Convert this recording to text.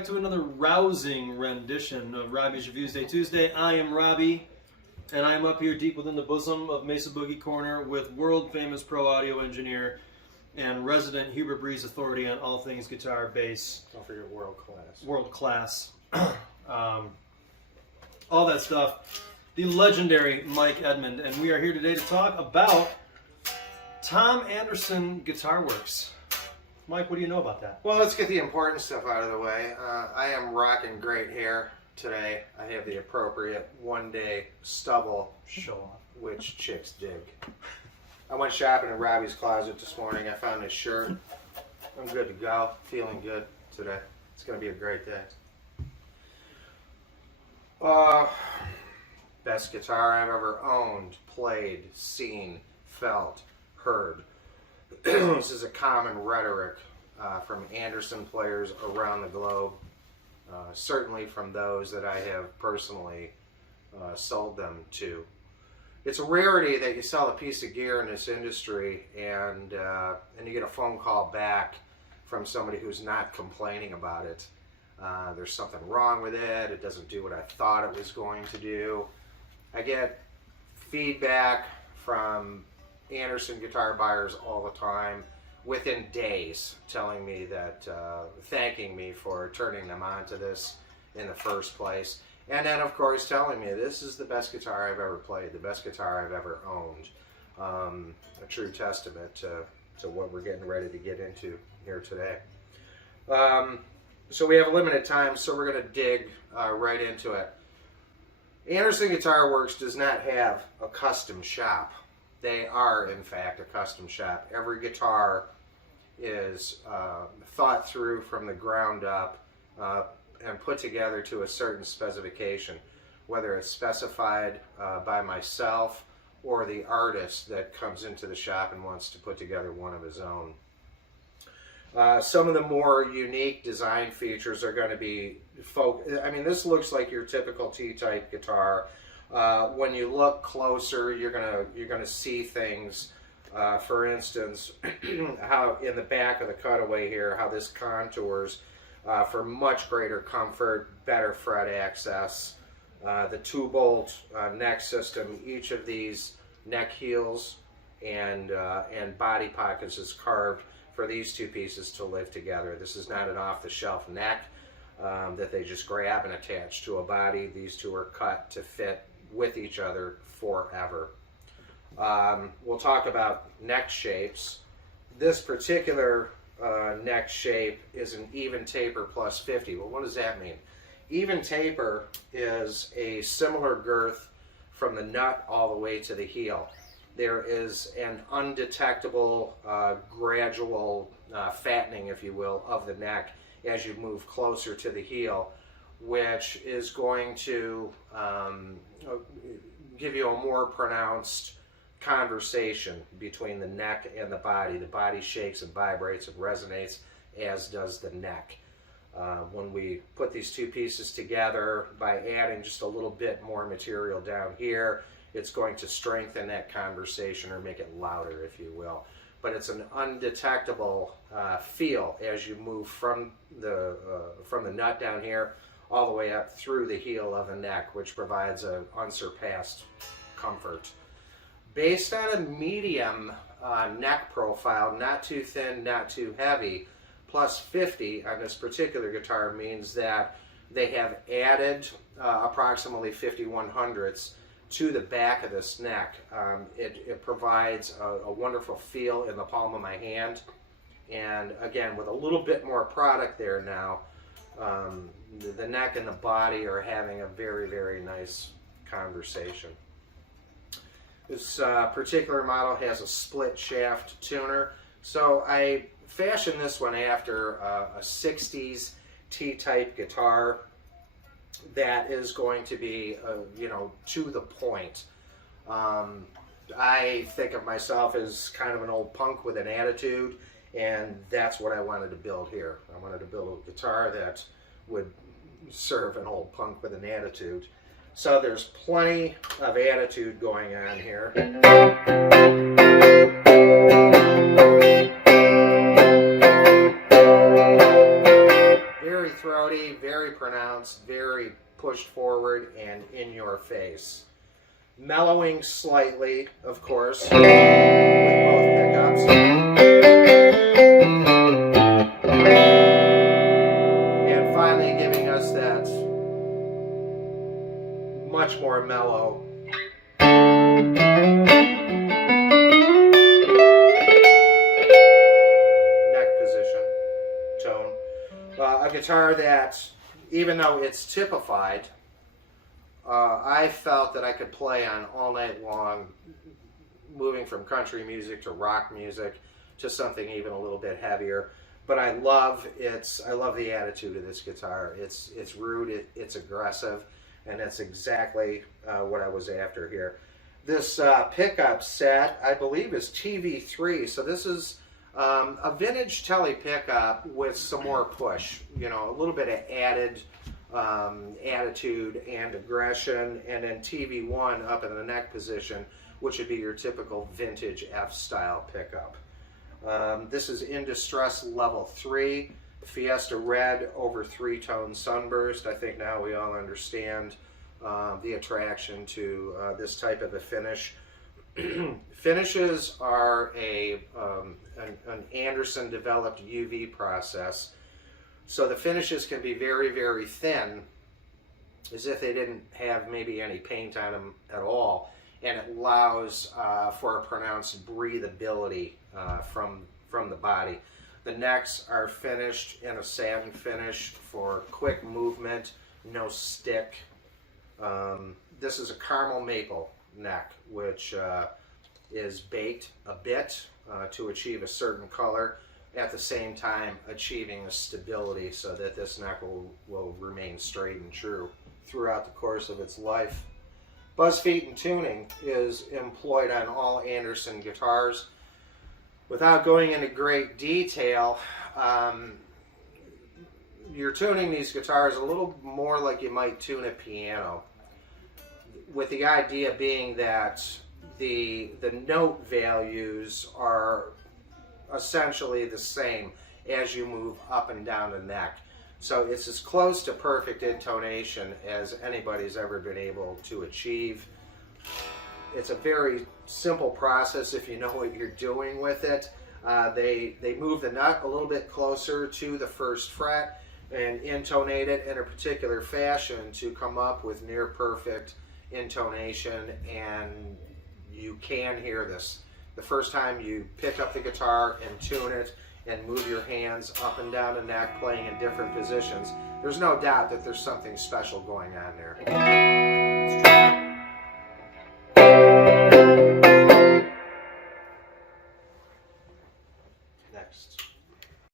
back to another rousing rendition of Robby's Reviews Day Tuesday. I am Robby, and I am up here deep within the bosom of Mesa Boogie Corner with world-famous pro audio engineer and resident Hubert Breeze authority on all things guitar, bass. Don't forget world class. World class. All that stuff. The legendary Mike Edmond, and we are here today to talk about Tom Anderson Guitar Works. Mike, what do you know about that? Well, let's get the important stuff out of the way. I am rocking great hair today. I have the appropriate one-day stubble, Show off. which chicks dig. I went shopping in Robby's closet this morning. I found this shirt. I'm good to go. Feeling good today. It's going to be a great day. Best guitar I've ever owned, played, seen, felt, heard. This is a common rhetoric from Anderson players around the globe, certainly from those that I have personally sold them to. It's a rarity that you sell a piece of gear in this industry and you get a phone call back from somebody who's not complaining about it. There's something wrong with it, it doesn't do what I thought it was going to do. I get feedback from Anderson guitar buyers all the time, within days, telling me that, thanking me for turning them on to this in the first place. And then, of course, telling me this is the best guitar I've ever played, the best guitar I've ever owned. A true testament to what we're getting ready to get into here today. So we have a limited time, so we're going to dig right into it. Anderson Guitar Works does not have a custom shop. They are, in fact, a custom shop. Every guitar is thought through from the ground up and put together to a certain specification, whether it's specified by myself or the artist that comes into the shop and wants to put together one of his own. Some of the more unique design features are going to be I mean, this looks like your typical T-type guitar. When you look closer, you're gonna see things. For instance, how in the back of the cutaway here, how this contours for much greater comfort, better fret access. The 2-bolt neck system. Each of these neck heels and body pockets is carved for these two pieces to live together. This is not an off-the-shelf neck that they just grab and attach to a body. These two are cut to fit with each other forever. We'll talk about neck shapes. This particular neck shape is an even taper plus 50. Well, what does that mean? Even taper is a similar girth from the nut all the way to the heel. There is an undetectable gradual fattening, if you will, of the neck as you move closer to the heel, which is going to give you a more pronounced conversation between the neck and the body. The body shakes and vibrates and resonates, as does the neck. When we put these two pieces together by adding just a little bit more material down here, it's going to strengthen that conversation or make it louder, if you will. But it's an undetectable feel as you move from the nut down here all the way up through the heel of the neck, which provides an unsurpassed comfort. Based on a medium neck profile, not too thin, not too heavy, plus 50 on this particular guitar means that they have added approximately 51/100ths to the back of this neck. It provides a wonderful feel in the palm of my hand, and again, with a little bit more product there now, the neck and the body are having a very, very nice conversation. This particular model has a split shaft tuner, so I fashioned this one after a 60s T-type guitar that is going to be, to the point. I think of myself as kind of an old punk with an attitude, and that's what I wanted to build here. I wanted to build a guitar that would serve an old punk with an attitude. So there's plenty of attitude going on here. Very throaty, pronounced, very pushed forward and in your face. Mellowing slightly, of course, with both pickups. And finally giving us that much more mellow neck position, tone. A guitar that, even though it's typified, I felt that I could play on all night long, moving from country music to rock music to something even a little bit heavier. But I love the attitude of this guitar. It's rude, it's aggressive, and that's exactly what I was after here. This pickup set, I believe, is TV3. So this is a vintage Tele pickup with some more push. You know, a little bit of added attitude and aggression, and then TV1 up in the neck position, which would be your typical vintage F-style pickup. This is in distress level 3, Fiesta Red over 3-tone sunburst. I think now we all understand the attraction to this type of a finish. Finishes are an Anderson developed UV process. So the finishes can be very, very thin, as if they didn't have maybe any paint on them at all, and it allows for a pronounced breathability from the body. The necks are finished in a satin finish for quick movement, no stick. This is a caramel maple neck, which is baked a bit to achieve a certain color, at the same time achieving a stability so that this neck will remain straight and true throughout the course of its life. Buzz feet and tuning is employed on all Anderson guitars. Without going into great detail, you're tuning these guitars a little more like you might tune a piano, with the idea being that the note values are essentially the same as you move up and down the neck. So it's as close to perfect intonation as anybody's ever been able to achieve. It's a very simple process if you know what you're doing with it. They move the nut a little bit closer to the first fret and intonate it in a particular fashion to come up with near perfect intonation, and you can hear this. The first time you pick up the guitar and tune it and move your hands up and down the neck, playing in different positions, there's no doubt that there's something special going on there.